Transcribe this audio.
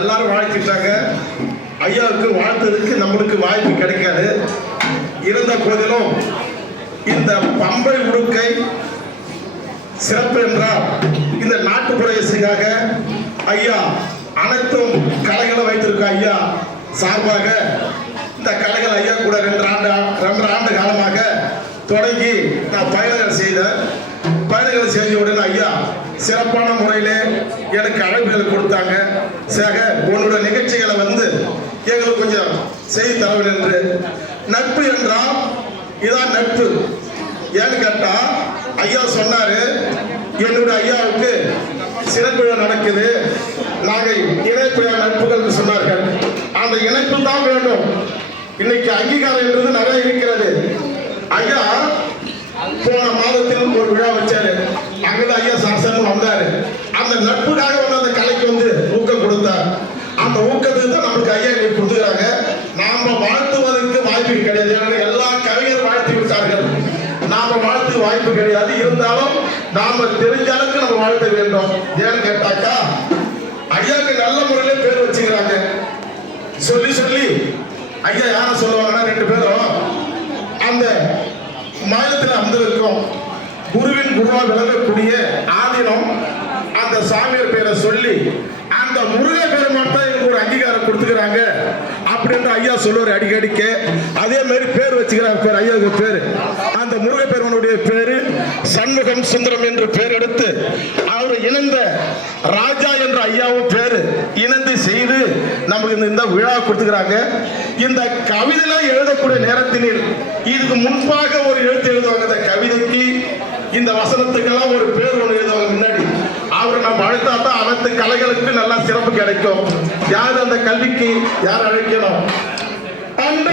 எல்லாரும் வாழ்த்திட்டாங்க. ஐயாவுக்கு வாழ்த்ததுக்கு நம்மளுக்கு வாய்ப்பு கிடைக்காது. இருந்த போதிலும் இந்த பம்பை உடுக்கை சிறப்பு என்றால் இந்த நாட்டுப்புற இசைக்காக ஐயா அனைத்தும் கலைகளை வைத்திருக்க ஐயா சார்பாக இந்த கலைகள் ஐயா கூட 2 ஆண்டு காலமாக தொடங்கி நான் பயணங்கள் செய்தேன். பயணங்கள் செஞ்சவுடன் ஐயா சிறப்பான முறையிலே எனக்கு அழைப்புகள் கொடுத்தாங்க. சாக உன்னோட நிகழ்ச்சிகளை வந்து எங்களுக்கு கொஞ்சம் செய்தி தரவில்லை என்று. நட்பு என்றால் இதான் நட்பு. ஏன்னு கேட்டா ஐயா சொன்னாரு, என்னுடைய ஐயாவுக்கு சிறப்பு நடக்குது, நாங்கள் இணைப்பு நட்புகள் சொன்னார்கள். அந்த இணைப்பு தான் வேண்டும். இன்னைக்கு அங்கீகாரம் என்றது நிறைய இருக்கிறது. ஐயா போன மாதத்தில் ஒரு விழா வச்சாரு. அங்கதான் ஐயா சாசனம் வந்தாரு. அந்த நட்புக்காக வந்து அந்த கலைக்கு வந்து ஊக்கம் கொடுத்தார். அந்த ஊக்கத்துக்கு தான் நம்மளுக்கு ஐயா இன்னைக்கு கொடுத்துக்கிறாங்க. நாம வாழ்த்துவதற்கு வாய்ப்பு கிடையாது. எல்லா கவிஞர் வாழ்த்தி விட்டார்கள். நாம வாழ்த்து வாய்ப்பு கிடையாது. இருந்தாலும் நாம தெரிஞ்ச அளவுக்கு நம்ம வாழ்த்த வேண்டும். ஏன்னு கேட்டாக்கா ஐயாவுக்கு நல்ல முறையில பேர் வச்சுக்கிறாங்க. சொல்லி சொல்லி ஐயா யார சொல்லுவாங்கன்னா 2 பேரும் அந்த மாநிலத்தில் அமர்ந்திருக்கும் குருவின் குருவா விளங்கக்கூடிய ஆதீனம் அந்த சாமியார் பேரை சொல்லி அந்த முருக பெருமான் தான் எனக்கு ஒரு அங்கீகாரம் கொடுத்துக்கிறாங்க அப்படின்னு ஐயா சொல்லுவார் அடிக்கடிக்க. அதே மாதிரி பேர் வச்சுக்கிறாங்க. பேர் ஐயாவுக்கு பேரு அந்த முருக பெருமானுடைய பேரு சண்முகம் சுந்தரம் என்று பேர் எடுத்து அவர் இணைந்த ராஜா என்ற ஐயாவும் பேரு இணைந்து செய்து நமக்கு இந்த விழா கொடுத்துக்கிறாங்க. இந்த கவிதைலாம் எழுதக்கூடிய நேரத்தினில் இதுக்கு முன்பாக ஒரு எழுத்து எழுதுவாங்க. இந்த கவிதைக்கு இந்த வசனத்துக்கெல்லாம் ஒரு பேர் ஒன்று எழுதுவாங்க முன்னாடி. அவரை நம்ம அழைத்தா தான் அனைத்து கலைகளுக்கு நல்லா சிறப்பு கிடைக்கும். யார் அந்த கல்விக்கு யார் அழைக்கணும்? அந்த